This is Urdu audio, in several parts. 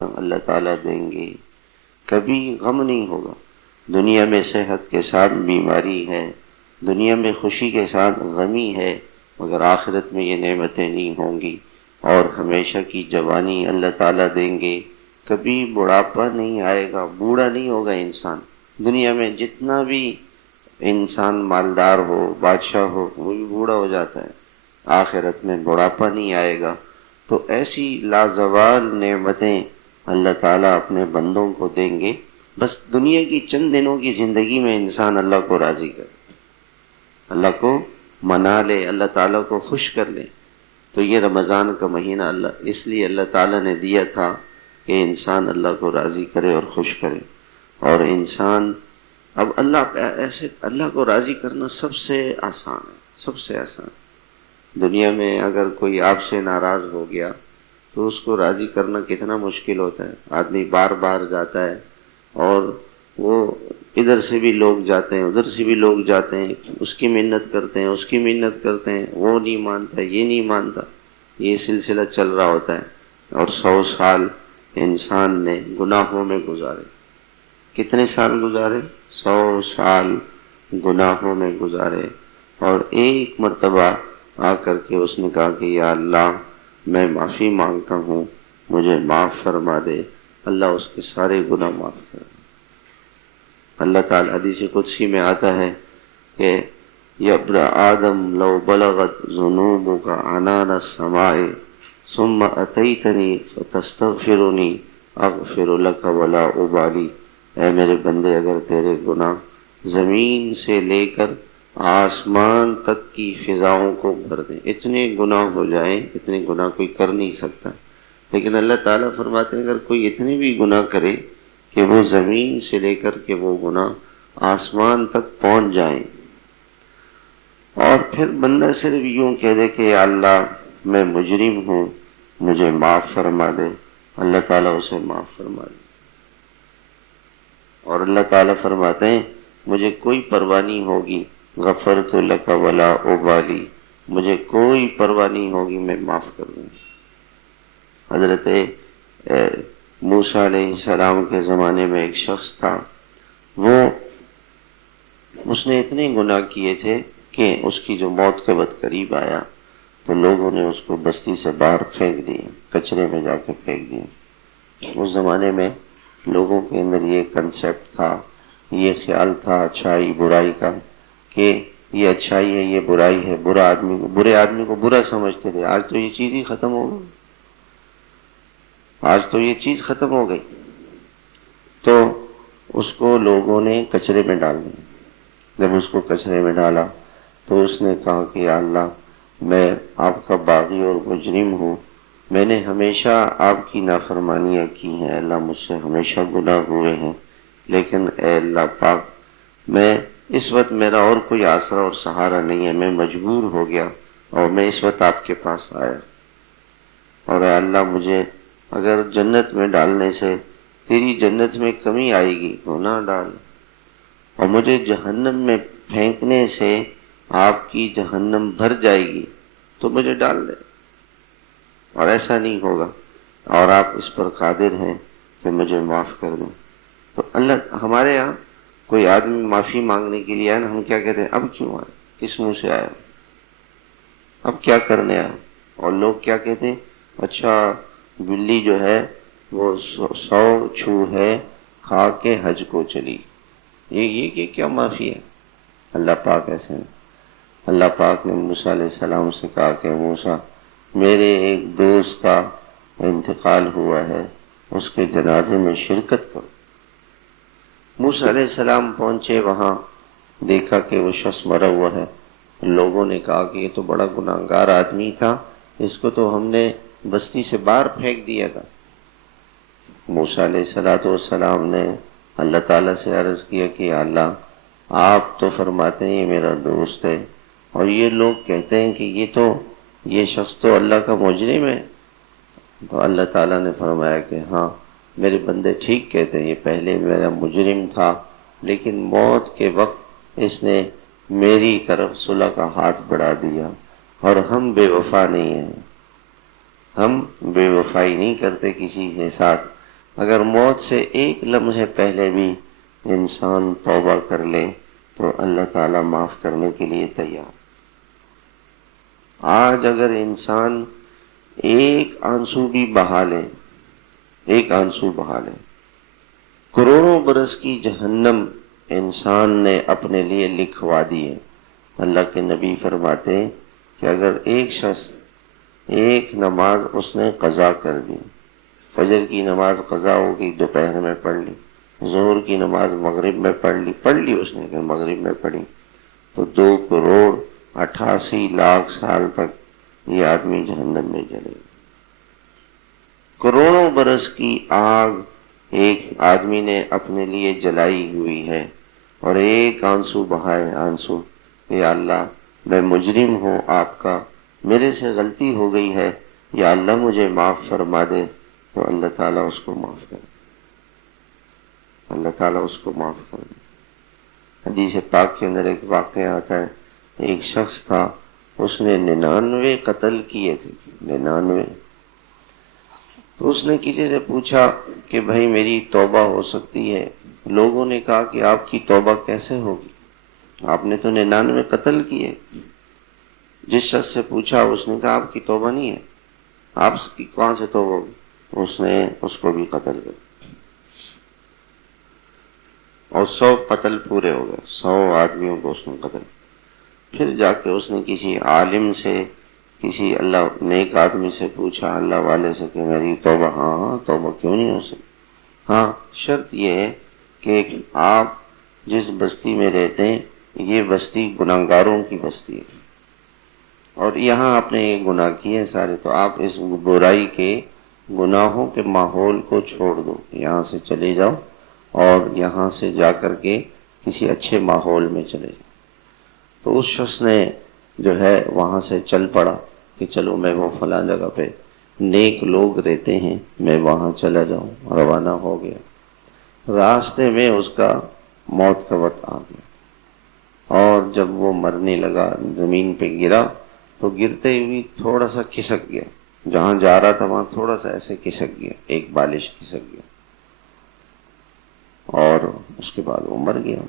اللہ تعالیٰ دیں گے، کبھی غم نہیں ہوگا۔ دنیا میں صحت کے ساتھ بیماری ہے، دنیا میں خوشی کے ساتھ غمی ہے، مگر آخرت میں یہ نعمتیں نہیں ہوں گی۔ اور ہمیشہ کی جوانی اللہ تعالیٰ دیں گے، کبھی بڑھاپا نہیں آئے گا، بوڑھا نہیں ہوگا انسان۔ دنیا میں جتنا بھی انسان مالدار ہو، بادشاہ ہو، وہ بھی بوڑھا ہو جاتا ہے، آخرت میں بڑھاپا نہیں آئے گا۔ تو ایسی لازوال نعمتیں اللہ تعالیٰ اپنے بندوں کو دیں گے، بس دنیا کی چند دنوں کی زندگی میں انسان اللہ کو راضی کرے، اللہ کو منا لے، اللہ تعالیٰ کو خوش کر لے۔ تو یہ رمضان کا مہینہ اس لیے اللہ تعالیٰ نے دیا تھا کہ انسان اللہ کو راضی کرے اور خوش کرے۔ اور انسان اب اللہ کو راضی کرنا سب سے آسان ہے، سب سے آسان۔ دنیا میں اگر کوئی آپ سے ناراض ہو گیا تو اس کو راضی کرنا کتنا مشکل ہوتا ہے۔ آدمی بار بار جاتا ہے اور وہ ادھر سے بھی لوگ جاتے ہیں، ادھر سے بھی لوگ جاتے ہیں، اس کی منت کرتے ہیں، اس کی منت کرتے ہیں، وہ نہیں مانتا، یہ نہیں مانتا، یہ سلسلہ چل رہا ہوتا ہے۔ اور 100 سال انسان نے گناہوں میں گزارے۔ کتنے سال گزارے؟ 100 سال گناہوں میں گزارے، اور ایک مرتبہ آ کر کے اس نے کہا کہ یا اللہ میں معافی مانگتا ہوں، مجھے معاف فرما دے۔ اللہ اس کے سارے گناہ معاف کر دے۔ اللہ تعالیٰ حدیث قدسی میں آتا ہے کہ یا ابن آدم لو بلغت ذنوبک عنان السماء ثم اتیتنی فتستغفرنی اغفر لک ولا ابالی۔ اے میرے بندے، اگر تیرے گناہ زمین سے لے کر آسمان تک کی فضاؤں کو بھر دیں، اتنے گناہ ہو جائیں، اتنے گناہ کوئی کر نہیں سکتا، لیکن اللہ تعالیٰ فرماتے ہیں اگر کوئی اتنے بھی گناہ کرے کہ وہ زمین سے لے کر کے وہ گناہ آسمان تک پہنچ جائیں، اور پھر بندہ صرف یوں کہہ دے کہ یا اللہ میں مجرم ہوں، مجھے معاف فرما دے، اللہ تعالیٰ اسے معاف فرما دے۔ اور اللہ تعالیٰ فرماتے ہیں مجھے کوئی پرواہ نہیں ہوگی، غفرت لک ولا ابالی، مجھے کوئی پرواہ نہیں ہوگی، میں معاف کر دوں گی۔ حضرت موسیٰ علیہ السلام کے زمانے میں ایک شخص تھا، اس نے اتنے گناہ کیے تھے کہ اس کی جو موت کے وقت قریب آیا تو لوگوں نے اس کو بستی سے باہر پھینک دیا، کچرے میں جا کے پھینک دیا۔ اس زمانے میں لوگوں کے اندر یہ کنسیپٹ تھا، یہ خیال تھا اچھائی برائی کا، کہ یہ اچھائی ہے، یہ برائی ہے، برے آدمی کو برا سمجھتے تھے۔ آج تو یہ چیز ہی ختم ہو گئی، آج تو یہ چیز ختم ہو گئی۔ تو اس کو لوگوں نے کچرے میں ڈال دیا۔ جب اس کو کچرے میں ڈالا تو اس نے کہا کہ یا اللہ میں آپ کا باغی اور مجرم ہوں، میں نے ہمیشہ آپ کی نافرمانیاں کی ہیں، اللہ مجھ سے ہمیشہ گناہ ہوئے ہیں، لیکن اے اللہ پاک میں اس وقت میرا اور کوئی آسرا اور سہارا نہیں ہے، میں مجبور ہو گیا اور میں اس وقت آپ کے پاس آیا، اور اے اللہ مجھے اگر جنت میں ڈالنے سے تیری جنت میں کمی آئے گی تو نہ ڈال، اور مجھے جہنم میں پھینکنے سے آپ کی جہنم بھر جائے گی تو مجھے ڈال دے، اور ایسا نہیں ہوگا، اور آپ اس پر قادر ہیں کہ مجھے معاف کر دیں۔ تو اللہ ہمارے ہاں کوئی آدمی معافی مانگنے کے لیے آئے نا، ہم کیا کہتے ہیں؟ اب کیوں آئے؟ کس منہ سے آیا؟ اب کیا کرنے آیا؟ اور لوگ کیا کہتے ہیں؟ اچھا بلی جو ہے وہ 100 چھو ہے کھا کے حج کو چلی، یہ کہ کیا معافی ہے؟ اللہ پاک ایسے ہیں۔ اللہ پاک نے موسیٰ علیہ السلام سے کہا کہ موسیٰ میرے ایک دوست کا انتقال ہوا ہے، اس کے جنازے میں شرکت کرو۔ موسیٰ علیہ السلام پہنچے، وہاں دیکھا کہ وہ شخص مرا ہوا ہے۔ لوگوں نے کہا کہ یہ تو بڑا گناہگار آدمی تھا، اس کو تو ہم نے بستی سے باہر پھینک دیا تھا۔ موسیٰ علیہ السلام نے اللہ تعالیٰ سے عرض کیا کہ اللہ آپ تو فرماتے ہیں یہ میرا دوست ہے، اور یہ لوگ کہتے ہیں کہ یہ شخص تو اللہ کا مجرم ہے۔ تو اللہ تعالیٰ نے فرمایا کہ ہاں میرے بندے ٹھیک کہتے ہیں، یہ پہلے میرا مجرم تھا، لیکن موت کے وقت اس نے میری طرف صلح کا ہاتھ بڑھا دیا، اور ہم بے وفا نہیں ہیں، ہم بے وفائی نہیں کرتے کسی کے ساتھ، اگر موت سے ایک لمحے پہلے بھی انسان توبہ کر لے تو اللہ تعالیٰ معاف کرنے کے لیے تیار۔ آج اگر انسان ایک آنسو بھی بہا لے، ایک آنسو بہا لے، کروڑوں برس کی جہنم انسان نے اپنے لیے لکھوا دی ہے۔ اللہ کے نبی فرماتے ہیں کہ اگر ایک شخص ایک نماز اس نے قضا کر دی، فجر کی نماز قضا ہو گئی، دوپہر میں پڑھ لی، ظہر کی نماز مغرب میں پڑھ لی اس نے کہ مغرب میں پڑھی، تو 2,88,00,000 سال تک یہ آدمی جہنم میں جلے گا۔ کروڑوں برس کی آگ ایک آدمی نے اپنے لیے جلائی ہوئی ہے، اور ایک آنسو بہائے، آنسو، یا اللہ میں مجرم ہوں آپ کا، میرے سے غلطی ہو گئی ہے، یا اللہ مجھے معاف فرما دے، تو اللہ تعالیٰ اس کو معاف کر دے، اللہ تعالیٰ اس کو معاف کر دے۔ حدیث پاک کے اندر ایک واقعہ آتا ہے، ایک شخص تھا، اس نے 99 قتل کیے تھے، 99۔ تو اس نے کسی سے پوچھا کہ بھائی میری توبہ ہو سکتی ہے؟ لوگوں نے کہا کہ آپ کی توبہ کیسے ہوگی، آپ نے تو 99 قتل کیے۔ جس شخص سے پوچھا اس نے کہا آپ کی توبہ نہیں ہے، آپ کی کہاں سے توبہ ہوگی؟ اس نے اس کو بھی قتل کر دیا، اور 100 قتل پورے ہو گئے، 100 آدمیوں کو اس نے قتل۔ پھر جا کے اس نے کسی عالم سے، کسی اللہ نیک آدمی سے پوچھا، اللہ والے سے، کہ میری توبہ، ہاں توبہ کیوں نہیں ہو سکتی؟ ہاں شرط یہ ہے کہ آپ جس بستی میں رہتے ہیں یہ بستی گناہگاروں کی بستی ہے، اور یہاں آپ نے یہ گناہ کیے سارے، تو آپ اس برائی کے، گناہوں کے ماحول کو چھوڑ دو، یہاں سے چلے جاؤ، اور یہاں سے جا کر کے کسی اچھے ماحول میں چلے جاؤ۔ تو اس شخص نے جو ہے وہاں سے چل پڑا کہ چلو میں وہ فلاں جگہ پہ نیک لوگ رہتے ہیں، میں وہاں چلا جاؤں، روانہ ہو گیا۔ راستے میں اس کا موت کا وقت آ گیا، اور جب وہ مرنے لگا، زمین پہ گرا، تو گرتے ہوئی تھوڑا سا کھسک گیا، جہاں جا رہا تھا وہاں تھوڑا سا ایسے کھسک گیا، ایک بالش کھسک گیا، اور اس کے بعد وہ مر گیا۔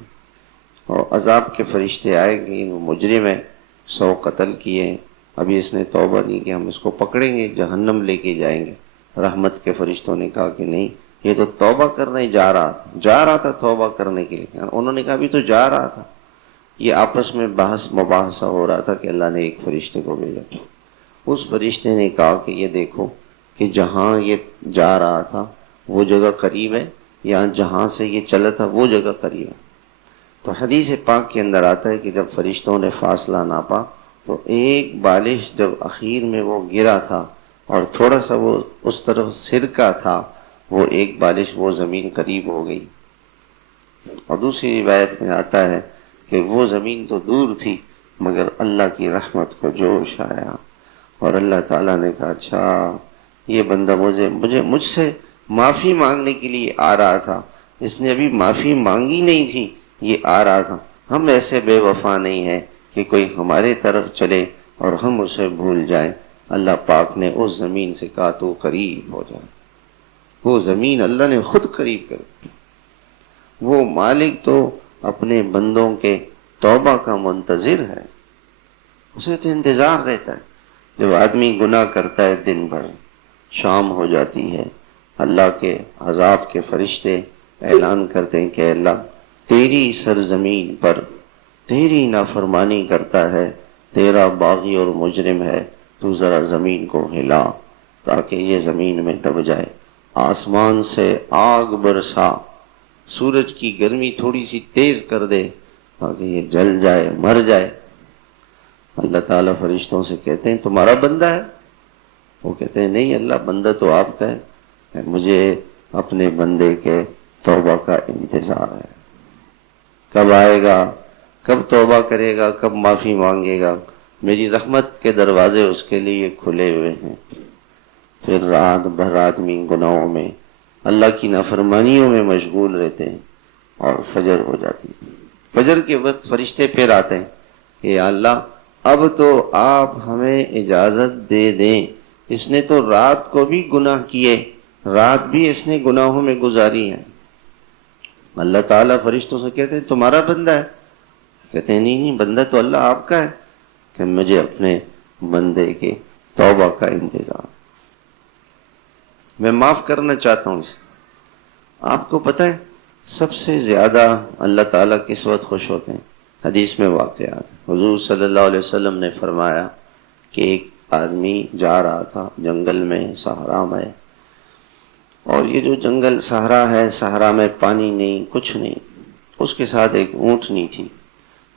اور عذاب کے فرشتے آئے کہ وہ مجرم ہے، 100 قتل کیے، ابھی اس نے توبہ نہیں کی، ہم اس کو پکڑیں گے، جہنم لے کے جائیں گے۔ رحمت کے فرشتوں نے کہا کہ نہیں، یہ تو توبہ کرنے جا رہا تھا توبہ کرنے کے لیے۔ انہوں نے کہا ابھی تو جا رہا تھا۔ یہ آپس میں بحث مباحثہ ہو رہا تھا کہ اللہ نے ایک فرشتے کو بھیجا، اس فرشتے نے کہا کہ یہ دیکھو کہ جہاں یہ جا رہا تھا وہ جگہ قریب ہے، یا جہاں سے یہ چلا تھا وہ جگہ قریب ہے۔ تو حدیث پاک کے اندر آتا ہے کہ جب فرشتوں نے فاصلہ ناپا تو ایک بالش جب اخیر میں وہ گرا تھا، اور تھوڑا سا وہ اس طرف سرکا تھا، وہ ایک بالش وہ زمین قریب ہو گئی۔ اور دوسری روایت میں آتا ہے کہ وہ زمین تو دور تھی، مگر اللہ کی رحمت کو جوش آیا، اور اللہ تعالیٰ نے کہا اچھا یہ بندہ مجھ سے معافی مانگنے کے لیے آ رہا تھا، اس نے ابھی معافی مانگی نہیں تھی، یہ آ رہا تھا۔ ہم ایسے بے وفا نہیں ہیں کہ کوئی ہمارے طرف چلے اور ہم اسے بھول جائیں۔ اللہ پاک نے اس زمین سے کہا تو قریب ہو جائے، وہ زمین اللہ نے خود قریب کر دی۔ وہ مالک تو اپنے بندوں کے توبہ کا منتظر ہے، اسے تو انتظار رہتا ہے۔ جب آدمی گناہ کرتا ہے دن بھر، شام ہو جاتی ہے، اللہ کے عذاب کے فرشتے اعلان کرتے ہیں کہ اللہ تیری سرزمین پر تیری نافرمانی کرتا ہے، تیرا باغی اور مجرم ہے، تو ذرا زمین کو ہلا تاکہ یہ زمین میں دب جائے، آسمان سے آگ برسا، سورج کی گرمی تھوڑی سی تیز کر دے تاکہ یہ جل جائے، مر جائے۔ اللہ تعالیٰ فرشتوں سے کہتے ہیں تمہارا بندہ ہے؟ وہ کہتے ہیں نہیں اللہ، بندہ تو آپ کا ہے، مجھے اپنے بندے کے توبہ کا انتظار ہے، کب آئے گا، کب توبہ کرے گا، کب معافی مانگے گا، میری رحمت کے دروازے اس کے لیے کھلے ہوئے ہیں۔ پھر رات بھر آدمی گناہوں میں، اللہ کی نافرمانیوں میں مشغول رہتے ہیں، اور فجر ہو جاتی ہے۔ فجر کے وقت فرشتے پھر آتے ہیں کہ یا اللہ اب تو آپ ہمیں اجازت دے دیں، اس نے تو رات کو بھی گناہ کیے، رات بھی اس نے گناہوں میں گزاری ہے۔ اللہ تعالیٰ فرشتوں سے کہتے ہیں تمہارا بندہ ہے؟ کہتے ہیں نہیں بندہ تو اللہ آپ کا ہے، کہ مجھے اپنے بندے کے توبہ کا انتظار، میں معاف کرنا چاہتا ہوں اسے۔ آپ کو پتہ ہے سب سے زیادہ اللہ تعالیٰ کس وقت خوش ہوتے ہیں؟ حدیث میں واقعات، حضور صلی اللہ علیہ وسلم نے فرمایا کہ ایک آدمی جا رہا تھا جنگل میں، صحرا میں، اور یہ جو جنگل صحرا ہے، صحرا میں پانی نہیں، کچھ نہیں، اس کے ساتھ ایک اونٹنی تھی۔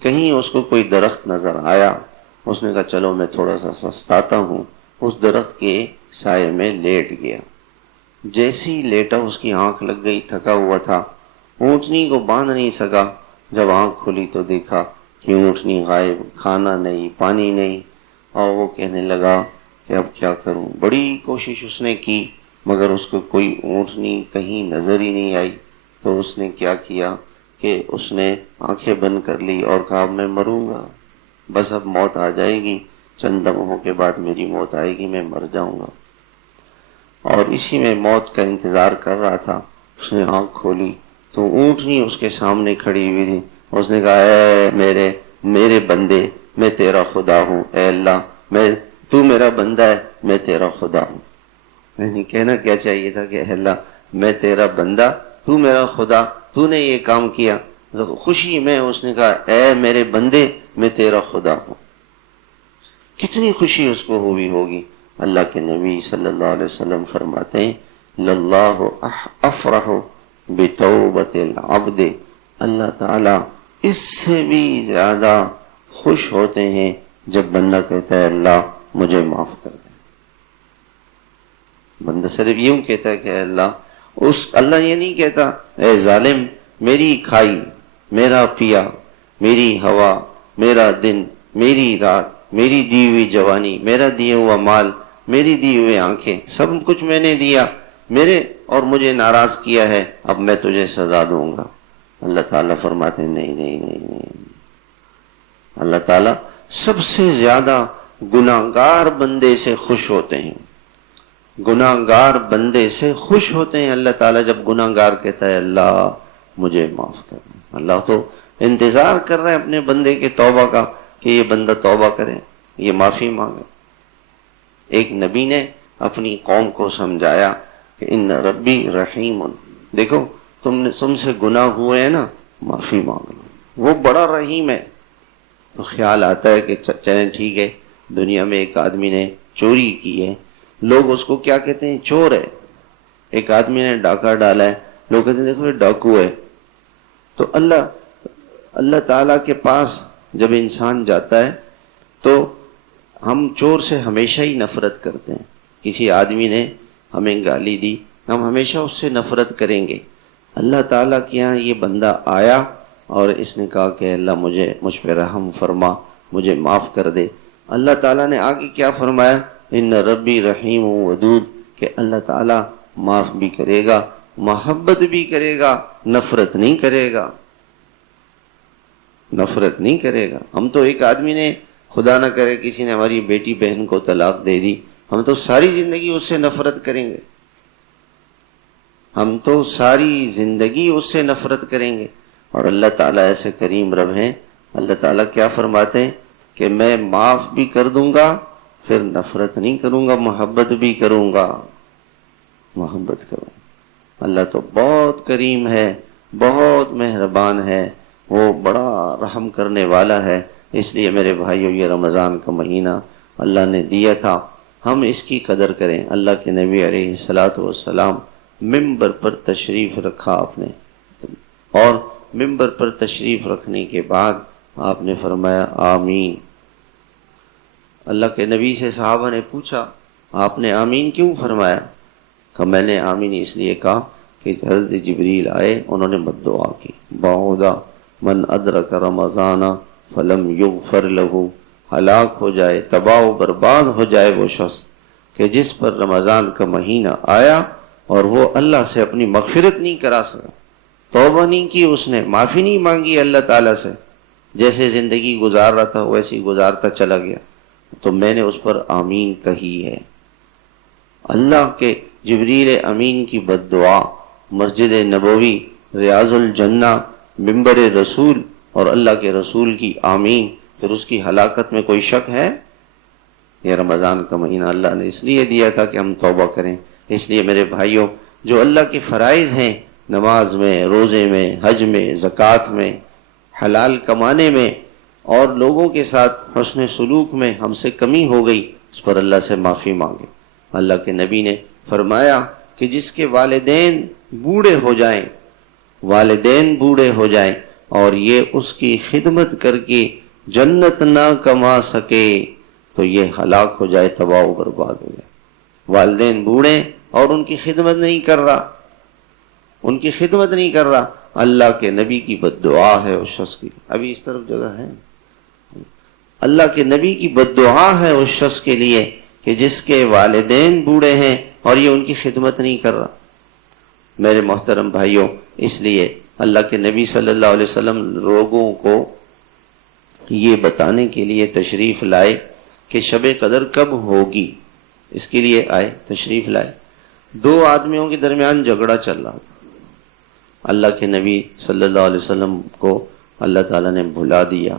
کہیں اس کو کوئی درخت نظر آیا، اس نے کہا چلو میں تھوڑا سا سستاتا ہوں، اس درخت کے سائے میں لیٹ گیا۔ جیسے ہی لیٹا اس کی آنکھ لگ گئی، تھکا ہوا تھا، اونٹنی کو باندھ نہیں سکا۔ جب آنکھ کھلی تو دیکھا کہ اونٹنی غائب، کھانا نہیں، پانی نہیں، اور وہ کہنے لگا کہ اب کیا کروں۔ بڑی کوشش اس نے کی مگر اس کو کوئی اونٹنی کہیں نظر ہی نہیں آئی۔ تو اس نے کیا کیا کہ اس نے آنکھیں بند کر لی اور کہا اب میں مروں گا، بس اب موت آ جائے گی، چند لمحوں کے بعد میری موت آئے گی، میں مر جاؤں گا۔ اور اسی میں موت کا انتظار کر رہا تھا، اس نے آنکھ کھولی تو اونٹنی اس کے سامنے کھڑی ہوئی تھی۔ اس نے کہا اے میرے بندے، میں تیرا خدا ہوں، اے اللہ تو میرا بندہ ہے، میں تیرا خدا ہوں۔ یعنی کہنا کیا چاہیے تھا کہ اے اللہ میں تیرا بندہ، تو میرا خدا، تو نے یہ کام کیا۔ خوشی میں اس نے کہا اے میرے بندے، میں تیرا خدا ہوں۔ کتنی خوشی اس کو ہوئی ہوگی۔ اللہ کے نبی صلی اللہ علیہ وسلم فرماتے ہیں للہ افرح بتوبۃ العبد، اللہ تعالیٰ اس سے بھی زیادہ خوش ہوتے ہیں جب بندہ کہتا ہے اللہ مجھے معاف کر دے۔ بندہ صرف یوں کہتا ہے کہ اللہ یہ نہیں کہتا اے ظالم میری کھائی، میرا پیا، میری ہوا، میرا دن، میری رات، میری دی ہوئی جوانی، میرا دیا ہوا مال، میری دی ہوئی آنکھیں، سب کچھ میں نے دیا، میرے اور مجھے ناراض کیا ہے، اب میں تجھے سزا دوں گا۔ اللہ تعالیٰ فرماتے ہیں نہیں نہیں نہیں نہیں، اللہ تعالیٰ سب سے زیادہ گناہگار بندے سے خوش ہوتے ہیں، گناہگار بندے سے خوش ہوتے ہیں اللہ تعالیٰ جب گناہگار کہتا ہے اللہ مجھے معاف کر دیں۔ اللہ تو انتظار کر رہے ہیں اپنے بندے کے توبہ کا کہ یہ بندہ توبہ کرے، یہ معافی مانگے۔ ایک نبی نے اپنی قوم کو سمجھایا کہ ان ربی رحیم، دیکھو تم سے گناہ ہوئے ہیں نا، معافی مانگ لو، وہ بڑا رحیم ہے۔ تو خیال آتا ہے کہ چلیں ٹھیک ہے، دنیا میں ایک آدمی نے چوری کی ہے، لوگ اس کو کیا کہتے ہیں؟ چور ہے۔ ایک آدمی نے ڈاکہ ڈالا ہے، لوگ کہتے ہیں دیکھو یہ ڈاکو ہے۔ تو اللہ تعالیٰ کے پاس جب انسان جاتا ہے تو ہم چور سے ہمیشہ ہی نفرت کرتے ہیں۔ کسی آدمی نے ہمیں گالی دی، ہم ہمیشہ اس سے نفرت کریں گے۔ اللہ تعالیٰ کے یہاں یہ بندہ آیا اور اس نے کہا کہ اللہ مجھ پہ رحم فرما، مجھے معاف کر دے۔ اللہ تعالیٰ نے آگے کیا فرمایا؟ ان ربی رحیم ودود، کہ اللہ تعالیٰ معاف بھی کرے گا، محبت بھی کرے گا، نفرت نہیں کرے گا، نفرت نہیں کرے گا۔ ہم تو ایک آدمی نے خدا نہ کرے کسی نے ہماری بیٹی بہن کو طلاق دے دی، ہم تو ساری زندگی اس سے نفرت کریں گے، ہم تو ساری زندگی اس سے نفرت کریں گے۔ اور اللہ تعالیٰ ایسے کریم رب ہیں، اللہ تعالیٰ کیا فرماتے ہیں کہ میں معاف بھی کر دوں گا، پھر نفرت نہیں کروں گا، محبت بھی کروں گا، محبت کروں گا۔ اللہ تو بہت کریم ہے، بہت مہربان ہے، وہ بڑا رحم کرنے والا ہے۔ اس لیے میرے بھائیو یہ رمضان کا مہینہ اللہ نے دیا تھا، ہم اس کی قدر کریں۔ اللہ کے نبی علیہ الصلاۃ والسلام ممبر پر تشریف رکھا آپ نے، اور ممبر پر تشریف رکھنے کے بعد آپ نے فرمایا آمین۔ اللہ کے نبی سے صحابہ نے پوچھا آپ نے آمین کیوں فرمایا؟ کہ میں نے آمین اس لیے کہا کہ حضرت جبریل آئے، انہوں نے بد دعا کی، بعودا من ادرک رمضان فلم یغفر لہ، ہلاک ہو جائے، تباہ و برباد ہو جائے وہ شخص کہ جس پر رمضان کا مہینہ آیا اور وہ اللہ سے اپنی مغفرت نہیں کرا سکا، توبہ نہیں کی، اس نے معافی نہیں مانگی اللہ تعالیٰ سے، جیسے زندگی گزار رہا تھا ویسی گزارتا چلا گیا، تو میں نے اس پر آمین کہی ہے۔ اللہ کے جبریل امین کی بد دعا، مسجد نبوی، ریاض الجنہ، ممبر رسول اور اللہ کے رسول کی آمین، پھر اس کی ہلاکت میں کوئی شک ہے؟ یہ رمضان کا مہینہ اللہ نے اس لیے دیا تھا کہ ہم توبہ کریں۔ اس لیے میرے بھائیوں، جو اللہ کے فرائض ہیں، نماز میں، روزے میں، حج میں، زکوٰۃ میں، حلال کمانے میں اور لوگوں کے ساتھ حسن سلوک میں ہم سے کمی ہو گئی، اس پر اللہ سے معافی مانگے۔ اللہ کے نبی نے فرمایا کہ جس کے والدین بوڑھے ہو جائیں، والدین بوڑھے ہو جائیں اور یہ اس کی خدمت کر کے جنت نہ کما سکے تو یہ ہلاک ہو جائے، تباہ و برباد ہو جائے۔ والدین بوڑھے اور ان کی خدمت نہیں کر رہا، ان کی خدمت نہیں کر رہا، اللہ کے نبی کی بد دعا ہے اس شخص کی۔ ابھی اس طرف جگہ ہے؟ اللہ کے نبی کی بد دعا ہے اس شخص کے لیے کہ جس کے والدین بوڑھے ہیں اور یہ ان کی خدمت نہیں کر رہا۔ میرے محترم بھائیوں، اس لیے اللہ کے نبی صلی اللہ علیہ وسلم لوگوں کو یہ بتانے کے لیے تشریف لائے کہ شب قدر کب ہوگی، اس کے لیے آئے، تشریف لائے۔ دو آدمیوں کے درمیان جھگڑا چل رہا تھا، اللہ کے نبی صلی اللہ علیہ وسلم کو اللہ تعالیٰ نے بھلا دیا۔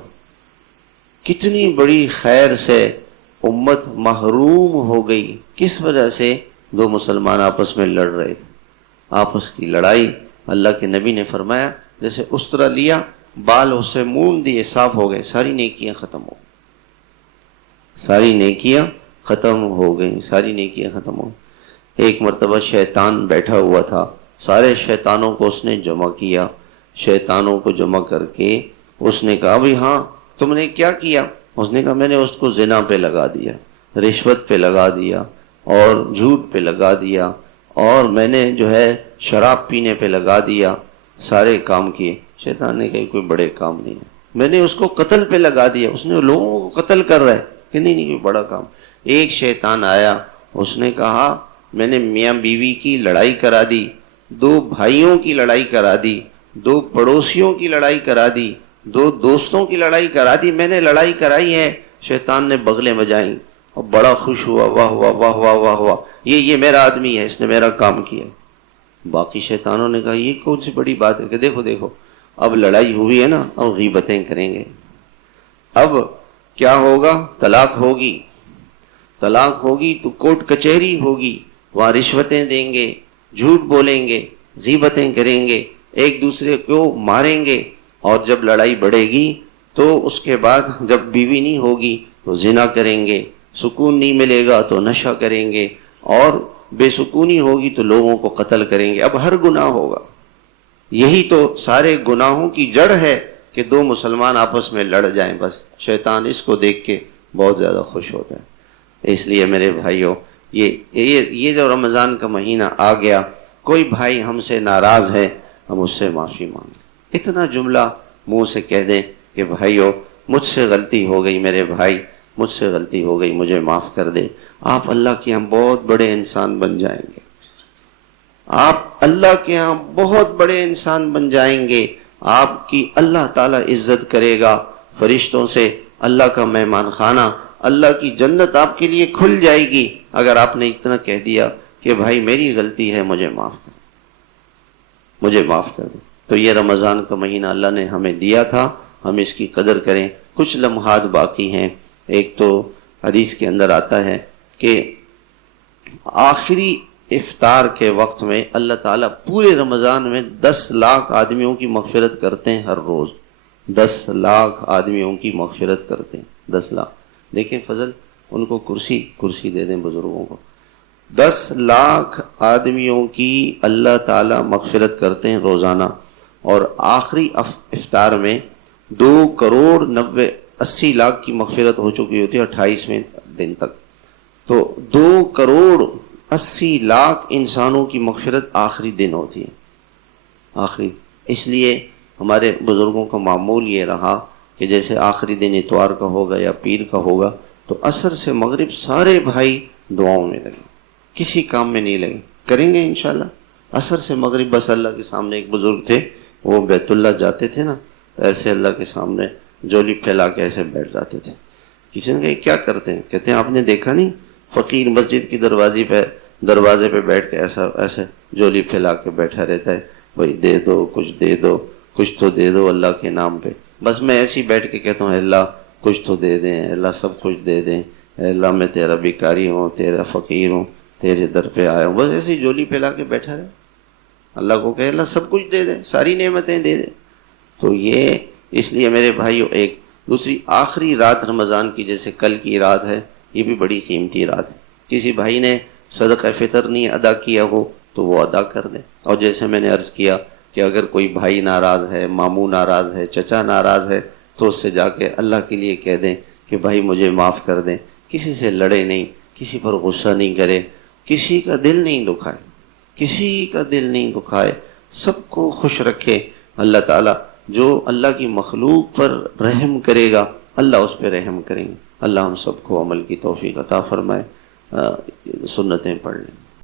کتنی بڑی خیر سے امت محروم ہو گئی، کس وجہ سے؟ دو مسلمان آپس میں لڑ رہے تھے، آپس کی لڑائی۔ اللہ کے نبی نے فرمایا جیسے استرا لیا، بال اس سے مونڈ دیے، صاف ہو گئے، ساری نیکیاں ختم ہو گئی، ساری نیکیاں ختم ہو گئیں، ساری نیکیاں ختم ہو گئیں۔ ایک مرتبہ شیطان بیٹھا ہوا تھا، سارے شیطانوں کو اس نے جمع کیا، شیطانوں کو جمع کر کے اس نے کہا بھئی ہاں تم نے کیا کیا؟ اس نے کہا میں نے اس کو زنا پہ لگا دیا، رشوت پہ لگا دیا اور جھوٹ پہ لگا دیا، اور میں نے جو ہے شراب پینے پہ لگا دیا، سارے کام کیے۔ شیطان نے کہا کوئی بڑے کام نہیں ہے، میں نے اس کو قتل پہ لگا دیا، اس نے لوگوں کو قتل کر رہا ہے کہ نہیں کوئی بڑا کام۔ ایک شیطان آیا، اس نے کہا میں نے میاں بیوی کی لڑائی کرا دی، دو بھائیوں کی لڑائی کرا دی، دو پڑوسیوں کی لڑائی کرا دی، دو دوستوں کی لڑائی کرا دی، میں نے لڑائی کرائی ہے۔ شیطان نے بغلیں بجائیں اور بڑا خوش ہوا، واہ واہ واہ واہ واہ واہ، یہ میرا آدمی ہے، اس نے میرا کام کیا۔ باقی شیطانوں نے کہا یہ کون سی بڑی بات ہے کہ دیکھو دیکھو اب لڑائی ہوئی ہے نا، اب غیبتیں کریں گے، اب کیا ہوگا؟ طلاق ہوگی، طلاق ہوگی تو کورٹ کچہری ہوگی، وہاں رشوتیں دیں گے، جھوٹ بولیں گے، غیبتیں کریں گے، ایک دوسرے کو ماریں گے، اور جب لڑائی بڑھے گی تو اس کے بعد جب بیوی نہیں ہوگی تو زنا کریں گے، سکون نہیں ملے گا تو نشہ کریں گے، اور بے سکونی ہوگی تو لوگوں کو قتل کریں گے، اب ہر گناہ ہوگا۔ یہی تو سارے گناہوں کی جڑ ہے کہ دو مسلمان آپس میں لڑ جائیں، بس شیطان اس کو دیکھ کے بہت زیادہ خوش ہوتا ہے۔ اس لیے میرے بھائیوں، یہ جو رمضان کا مہینہ آ گیا، کوئی بھائی ہم سے ناراض ہے، ہم اس سے معافی مانگیں، اتنا جملہ منہ سے کہہ دیں کہ بھائیو مجھ سے غلطی ہو گئی، میرے بھائی مجھ سے غلطی ہو گئی، مجھے معاف کر دے، آپ اللہ کے ہم بہت بڑے انسان بن جائیں گے، آپ اللہ کے ہاں بہت بڑے انسان بن جائیں گے، آپ کی اللہ تعالیٰ عزت کرے گا، فرشتوں سے اللہ کا مہمان خانہ، اللہ کی جنت آپ کے لیے کھل جائے گی اگر آپ نے اتنا کہہ دیا کہ بھائی میری غلطی ہے، مجھے معاف کر دے، مجھے معاف کر دے۔ تو یہ رمضان کا مہینہ اللہ نے ہمیں دیا تھا، ہم اس کی قدر کریں۔ کچھ لمحات باقی ہیں۔ ایک تو حدیث کے اندر آتا ہے کہ آخری افطار کے وقت میں اللہ تعالیٰ پورے رمضان میں 10 لاکھ آدمیوں کی مغفرت کرتے ہیں، ہر روز 10 لاکھ آدمیوں کی مغفرت کرتے ہیں، 10 لاکھ۔ دیکھیں فضل، ان کو کرسی دے دیں بزرگوں کو۔ 10 لاکھ آدمیوں کی اللہ تعالیٰ مغفرت کرتے ہیں روزانہ، اور آخری افطار میں 2,90,80 لاکھ کی مغفرت ہو چکی ہوتی ہے 28ویں دن تک۔ تو 2,80 لاکھ انسانوں کی مغفرت آخری دن ہوتی ہے، آخری۔ اس لیے ہمارے بزرگوں کا معمول یہ رہا کہ جیسے آخری دن اتوار کا ہوگا یا پیر کا ہوگا تو عصر سے مغرب سارے بھائی دعاؤں میں لگے، کسی کام میں نہیں لگے، کریں گے انشاءاللہ۔ عصر سے مغرب بس اللہ کے سامنے، ایک بزرگ تھے وہ بیت اللہ جاتے تھے نا تو ایسے اللہ کے سامنے جولی پھیلا کے ایسے بیٹھ جاتے تھے۔ کسی نے کہا کیا کرتے ہیں؟ کہتے ہیں آپ نے دیکھا نہیں فقیر مسجد کی دروازے پہ دروازے پہ بیٹھ کے ایسے جولی پھیلا کے بیٹھا رہتا ہے، بھائی دے دو، کچھ دے دو، کچھ تو دے دو اللہ کے نام پہ. بس میں ایسے ہی بیٹھ کے کہتا ہوں، اللہ کچھ تو دے دیں، اللہ سب کچھ دے دیں، اللہ میں تیرا بیکاری ہوں، تیرا فقیر ہوں، تیرے در پہ آیا ہوں. بس ایسے ہی جولی پھیلا کے بیٹھا رہے، اللہ کو کہ اللہ سب کچھ دے دے، ساری نعمتیں دے دے. تو یہ اس لیے میرے بھائیو، ایک دوسری آخری رات رمضان کی، جیسے کل کی رات ہے، یہ بھی بڑی قیمتی رات ہے. کسی بھائی نے صدقہ فطر نہیں ادا کیا ہو تو وہ ادا کر دے. اور جیسے میں نے عرض کیا کہ اگر کوئی بھائی ناراض ہے، ماموں ناراض ہے، چچا ناراض ہے، تو اس سے جا کے اللہ کے لیے کہہ دیں کہ بھائی مجھے معاف کر دیں. کسی سے لڑے نہیں، کسی پر غصہ نہیں کرے، کسی کا دل نہیں دکھائے، کسی کا دل نہیں دکھائے، سب کو خوش رکھے. اللہ تعالیٰ جو اللہ کی مخلوق پر رحم کرے گا، اللہ اس پہ رحم کریں گے. اللہ ہم سب کو عمل کی توفیق عطا فرمائے. سنتیں پڑھ لیں.